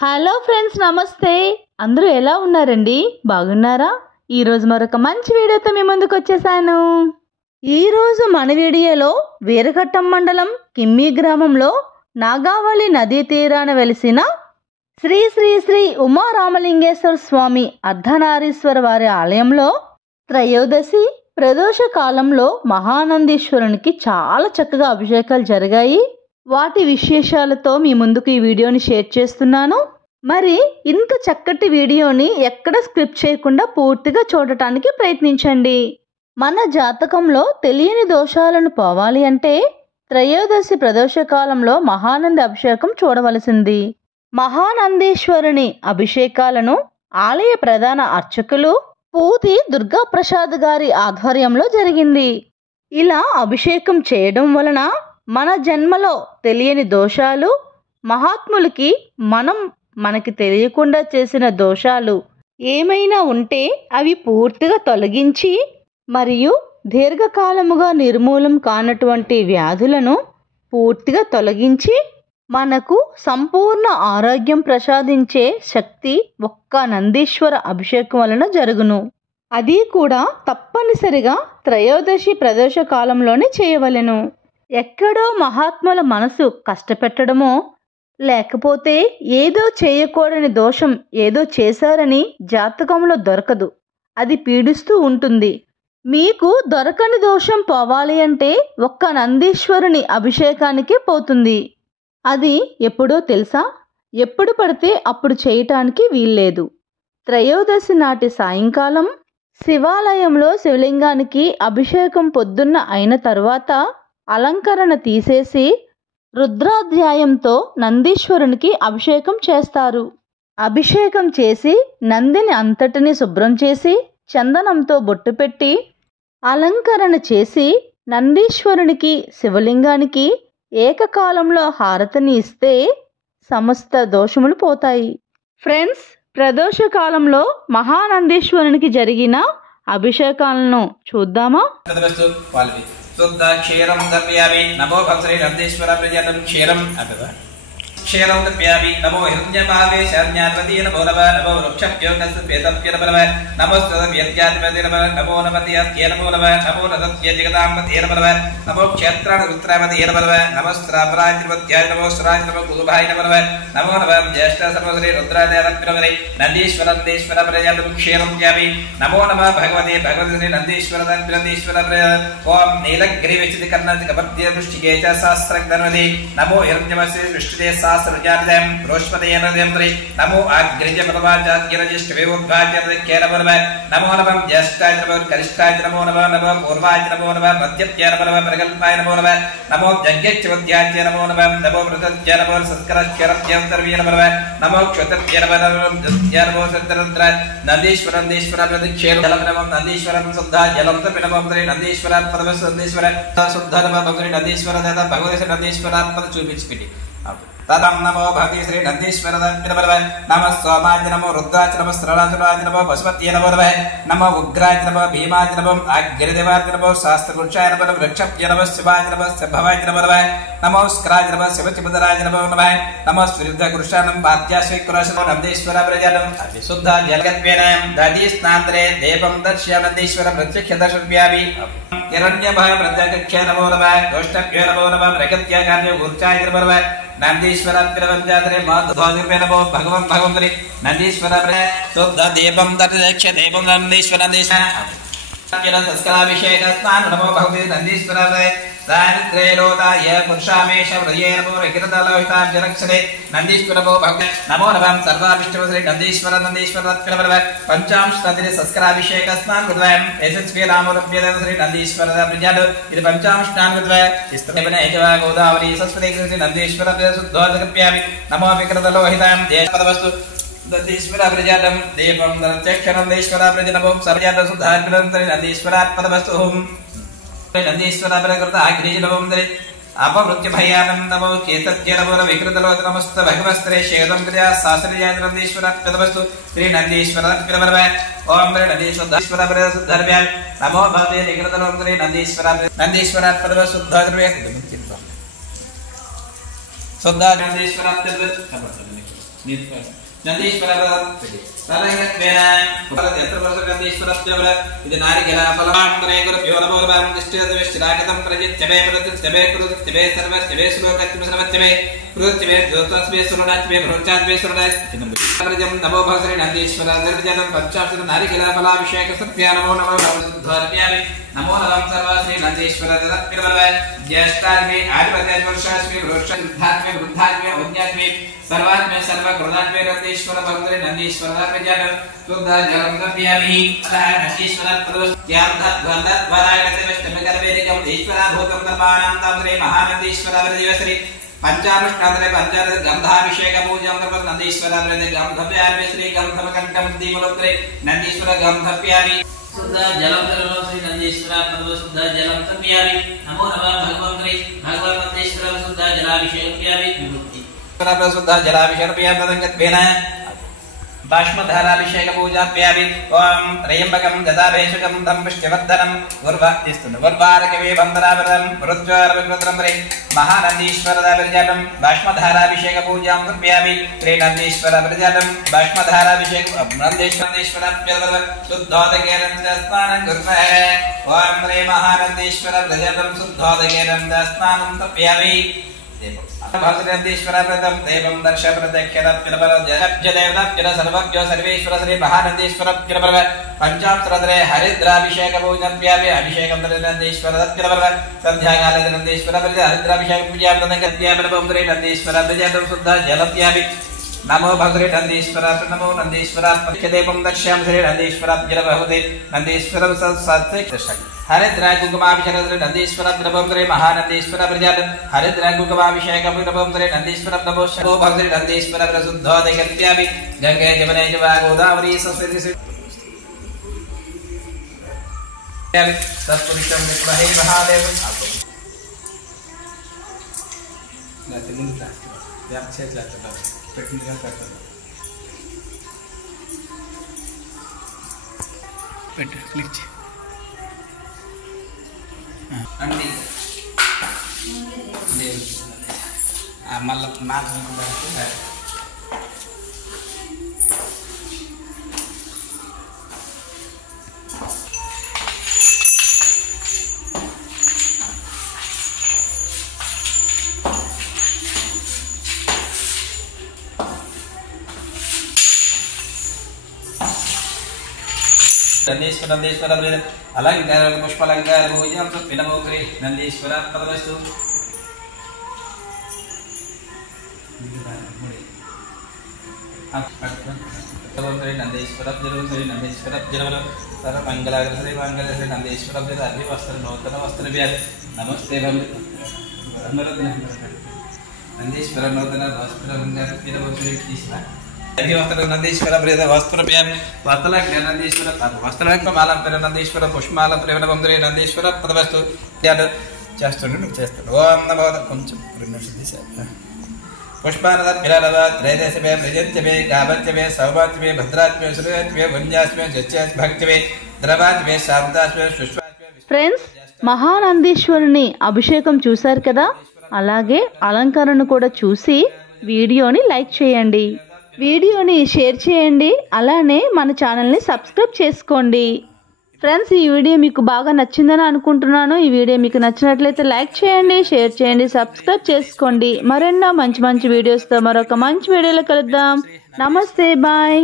Hello friends, నమస్తే. అందరూ ఎలా ఉన్నారండి? బాగున్నారా? ఈరోజు మరొక మంచి వీడియోతో మీ ముందుకు వచ్చేసాను. ఈరోజు మన వీడియోలో వీరఘట్టం మండలం కిమ్మి గ్రామంలో నాగావళి నదీ తీరాన వెలిసిన శ్రీ శ్రీ శ్రీ ఉమారామలింగేశ్వర స్వామి అర్ధనారీశ్వర వారి ఆలయంలో త్రయోదశి ప్రదోష కాలంలో మహానందీశ్వరునికి చాలా చక్కగా అభిషేకాలు జరిగాయి. వాటి విశేషాలతో మీ ముందుకు ఈ వీడియోని షేర్ చేస్తున్నాను. మరి ఇంత చక్కటి వీడియోని ఎక్కడ స్క్రిప్ట్ చేయకుండా పూర్తిగా చూడటానికి ప్రయత్నించండి. మన జాతకంలో తెలియని దోషాలను పోవాలి అంటే త్రయోదశి ప్రదోష కాలంలో మహానంది అభిషేకం చూడవలసింది. మహానందీశ్వరుని అభిషేకాలను ఆలయ ప్రధాన అర్చకులు పూతి దుర్గాప్రసాద్ గారి ఆధ్వర్యంలో జరిగింది. ఇలా అభిషేకం చేయడం వలన మన జన్మలో తెలియని దోషాలు, మహాత్ములకి మనకి తెలియకుండా చేసిన దోషాలు ఏమైనా ఉంటే అవి పూర్తిగా తొలగించి, మరియు దీర్ఘకాలముగా నిర్మూలం కానటువంటి వ్యాధులను పూర్తిగా తొలగించి మనకు సంపూర్ణ ఆరోగ్యం ప్రసాదించే శక్తి ఒక్క నందీశ్వర అభిషేకం వలన జరుగును. అది కూడా తప్పనిసరిగా త్రయోదశి ప్రదోష కాలంలోనే చేయవలెను. ఎక్కడో మహాత్ముల మనసు కష్టపెట్టడమో, లేకపోతే ఏదో చేయకూడని దోషం ఏదో చేశారని జాతకంలో దొరకదు. అది పీడిస్తూ ఉంటుంది. మీకు దొరకని దోషం పోవాలి అంటే ఒక్క నందీశ్వరుని అభిషేకానికే పోతుంది. అది ఎప్పుడో తెలుసా? ఎప్పుడు పడితే అప్పుడు చేయటానికి వీల్లేదు. త్రయోదశి నాటి సాయంకాలం శివాలయంలో శివలింగానికి అభిషేకం పొద్దున్న అయిన తరువాత అలంకరణ తీసేసి రుద్రాధ్యాయంతో నందీశ్వరునికి అభిషేకం చేస్తారు. అభిషేకం చేసి నందిని అంతటిని శుభ్రం చేసి చందనంతో బొట్టు పెట్టి అలంకరణ చేసి నందీశ్వరునికి శివలింగానికి ఏకకాలంలో హారతిని ఇస్తే సమస్త దోషములు పోతాయి. ఫ్రెండ్స్, ప్రదోష కాలంలో మహానందీశ్వరునికి జరిగిన అభిషేకాలను చూద్దామా? శుద్ధ క్షీరం దర్పయామి నమో భక్తై నందీశ్వర ప్రజాతం క్షీరం అథవా క్షీరం దర్పయామి నమో హిరణ్యపావే శరణ్యాపతి నమో నమ నమో వృక్షప్యోగస్పేతప్య నమ నమోస్తవ్యత్యాధిపతి నమ నమో నమత్యత్య నమో నమ నమో నదత్య జగదాంబతే నమ నమో క్షేత్రాణ రుద్రామతే నమ నమస్త్రాపరాయ త్రిపత్యాయ నమో స్రాయ నమో కులుభాయ నమ నమో నమ జ్యేష్ఠ సర్వశ్రీ రుద్రాదేవనమరే నందీశ్వర ప్రజాతం క్షీరం ధ్యామి నమో నమ భగవతే భగవతి నందీశ్వర ఓం నీలగ్రీవిచితి కర్ణాది కపర్ద్య దృష్టికే చ సహస్రగ్ధనవతి నమో హిరణ్యవసే సృష్టిదే సహస్రజాతం రోష్పదయనదేంద్రి నమో అగ్రిజ పరమాచార్యరజిష్ఠవేవోద్భాజ్యరకేన నమ నమో నమః జ్యేష్ఠాయ నమో కనిష్ఠాయ నమో నమః నమో పూర్వాయ నమో నమః మధ్యత్య నమో నమః ప్రగల్భాయ నమో నమః నమో జంగ్యచ్యవద్యాయ నమో నమః నమో మృతజ్య నమో సంస్కరశ్చరత్యంతర్వే నమో నమః నమో క్షతత్య నమో నమః నమో సంతరంత్ర నందీశ్వర క్షేత్రం జలం నమో నందీశ్వరం శుద్ధ జలం తపి నమో నందీశ్వర పరమేశ్వర నందీశ్వర శుద్ధ నమో భగవతి నందీశ్వర దాత భగవతి నందీశ్వర పద చూపించుకుంది. తదం నమో భగవతి శ్రీ నందీశ్వర నమ సోమాయ నమో రుద్రాయ నమో శ్రవణాయ నమో పశుపత్య నమో నమో ఉగ్రాయ నమో భీమాయ నమో అగ్నిదేవాయ నమో శాస్త్రపురుషాయ నమో వృక్షప్య నమో శివాయ నమో శంభవాయ నమో నమో స్క్రాయ నమో శివచిబుధరాయ నమో నమో స్వరుద్ధ కృష్ణం పాద్యాశ్రీకృష్ణ నందీశ్వర ప్రజానం శుద్ధ జలగత్వేన దధీ స్నాంతరే దేవం దర్శ్య నందీశ్వర ప్రత్యక్ష దర్శవ్యామి హిరణ్యభయ ప్రత్యక్ష నమో నమః గోష్ఠభ్యో నమో నమః ప్రగత్యాగార్య ఊర్చాయ నమో నమః నందీశ్వర ప్రవంజాతరే మాధుర్వే నమో భగవంతరి నందీశ్వర శుద్ధ దేవం దర్శ దేవం నందీశ్వర సంస్కారాభిషేక స్నాన నమో భగవతి నందీశ్వర దారిద్ర్యలోతాయ పురుషామేష హృదయ నమో వికృతలోహితాబ్జరక్షరే నందీశ్వర భగవతి నమో నమః సర్వాభిష్టవశ్రీ నందీశ్వర పంచాంశ సంస్కారాభిషేక స్నాన కృత్వయం యశస్వీ నామోరభ్యద శ్రీ నందీశ్వర ప్రజాడు ఇది పంచాంశాన్ కృత్వ ఏకవా గోదావరి సరస్వతి నందీశ్వర శుద్ధోదకప్యామి నమో వికృతలోహితాం దేశపదవస్తు నందీశ్వర ప్రజాతం దీపం నందీశ్వర ప్రజనమో సర్వజాత శుద్ధాత్మనంతరి నందీశ్వరాత్మదవస్తు నందీశ్వర ప్రకృత అగ్నిజనమం అపవృత్య భయానం నమో కేతత్య నమో వికృతలో నమస్త భగవస్త్రే శేదం క్రియా శాస్త్రజాత నందీశ్వరాత్మదవస్తు శ్రీ నందీశ్వరాత్మనమ ఓం నందీశ్వర ప్రజుద్ధర్వ్యాం నమో భవతే వికృతలో నందీశ్వరాత్మదవస్తు శుద్ధాత్మే శుద్ధానందీశ్వరాత్మ నందీశ్వర ఇది నారికేల ఫలమాంతరే గురుభ్యో నమో నమః తిష్టేదవిష్టిరాగతం ప్రజిత్యమే ప్రతిత్యమే కృతిత్యమే సర్వత్యమే శ్లోకత్యమే సర్వత్యమే కృతిత్యమే జ్యోతిస్మే సురుణాత్యమే భృత్యాత్మే సురుణాత్యమే నమో భగవతే నందీశ్వర దర్జనం పంచాక్షర నారికేల ఫలాభిషేక సత్య నమో నమః ధర్మ్యామి నమో నమః సర్వశ్రీ నందీశ్వర దత్పిరవే జ్యేష్ఠాత్మే ఆదిపత్యాత్మే వర్షాత్మే వృక్షాత్మే వృద్ధాత్మే ఉజ్ఞాత్మే सर्वात्मे सर्वकृदात्मे नंदीश्वर भगवते नंदीश्वर प्रजान शुद्ध जलम दप्यामि अतः नंदीश्वर प्रदोष्यार्थ द्वाराय नमस्तमे गर्भेदिकं ईश्वर भूतं कर्माणां तमरे महानंदीश्वर प्रदेवश्री पंचानुष्ठानरे पंचार गंधाभिषेक पूजं कर्म नंदीश्वर प्रदे गंधप्यामि श्री गंधमकंठं दीमलोत्रे नंदीश्वर गंधप्यामि शुद्ध जलम श्री नंदीश्वर प्रदो शुद्ध जलम दप्यामि नमो नमः भगवते नंदीश्वर शुद्ध जलाभिषेक्यामि विमुक्ति शुद्ध जलाभिषेकं बाष्मधाराभिषेक पूजाप्यामि ओम त्रयंबकं ददाभिषेकं धम पुष्टिवर्धनं गुरुभक्तिस्तुन गुरुवारकवे बंदनावरं रुद्रवरुद्रम्रे महानंदीश्वर दाविर्जातं बाष्मधाराभिषेक पूजां कर्पयामि श्री नंदीश्वर विरजातं बाष्मधाराभिषेक नंदीश्वर शुद्धोदकेनं स्नानं कुर्महे ओम रे महानंदीश्वर विरजातं शुद्धोदकेनं स्नानं कर्पयामि भगवतीश्वर प्रदम देवं दर्श प्रत्यक्षर पिलबर जय देवता सर्वज्ञ सर्वेश्वर श्री महानंदीश्वर पिलबर पंचाक्षरे हरिद्राभिषेक पूजनप्यामि अभिषेकं नंदीश्वर पिलबर संध्याकाले नंदीश्वर हरिद्राभिषेक पूजा नंदीश्वर नंदीश्वर प्रजातं शुद्ध जलप्यामि नमो भगवते नंदीश्वर नमो नंदीश्वर देवं दर्शयामि श्री नंदीश्वर भगवते नंदीश्वर सत्य हरिद्रा कुंकुमाभिषेक नंदीश्वर प्रभवरे महानंदीश्वर प्रजात हरिद्रा कुंकुमाभिषेक प्रभवरे नंदीश्वर नमो शो भगवते नंदीश्वर प्रशुद्धोदयत्यामि गंगे जमुने जवा गोदावरी सरस्वती तत्पुरुषं विद्महे महादेव మళ్ళీ నాకు नंदीश्वर नंदीश्वर अलंकार पुष्पालंकार पूजन पिनमोग्री नंदीश्वर पदवस्तु नंदीश्वर नंदीश्वर सर्वमंगलाग्रश्री मंगलश्री नंदीश्वर वस्त्र नूतन वस्त्र नमस्ते नंदीश्वर नूतन वस्त्र नंदीश्वर वस्त्र नंदीश्वर वस्त्रमाला नंदीश्वर पुष्पमाला प्रेमबंधुरे नंदीश्वर पदवस्तु ओम नमो కొంచెం पुष्पानदर्भिरलवा त्रैदशमे प्रजन्त्यमे गावत्यमे सौभाग्यमे भद्रात्मे सुरयत्मे वन्यास्मे जच्चास्मे भक्तिमे द्रवात्मे शारदास्मे सुष्वात्मे ఫ్రెండ్స్ మహానందీశ్వరుని అభిషేకం చూశారు కదా, అలాగే అలంకరణ కూడా చూసి వీడియోని లైక్ చేయండి, వీడియోని షేర్ చేయండి, అలానే మన ఛానల్ని సబ్స్క్రైబ్ చేసుకోండి. ఫ్రెండ్స్, ఈ వీడియో మీకు బాగా నచ్చిందని అనుకుంటున్నాను. ఈ వీడియో మీకు నచ్చినట్లయితే లైక్ చేయండి, షేర్ చేయండి, సబ్స్క్రైబ్ చేసుకోండి. మరెన్నో మంచి మంచి వీడియోస్తో మరొక మంచి వీడియోలో కలుద్దాం. నమస్తే, బాయ్.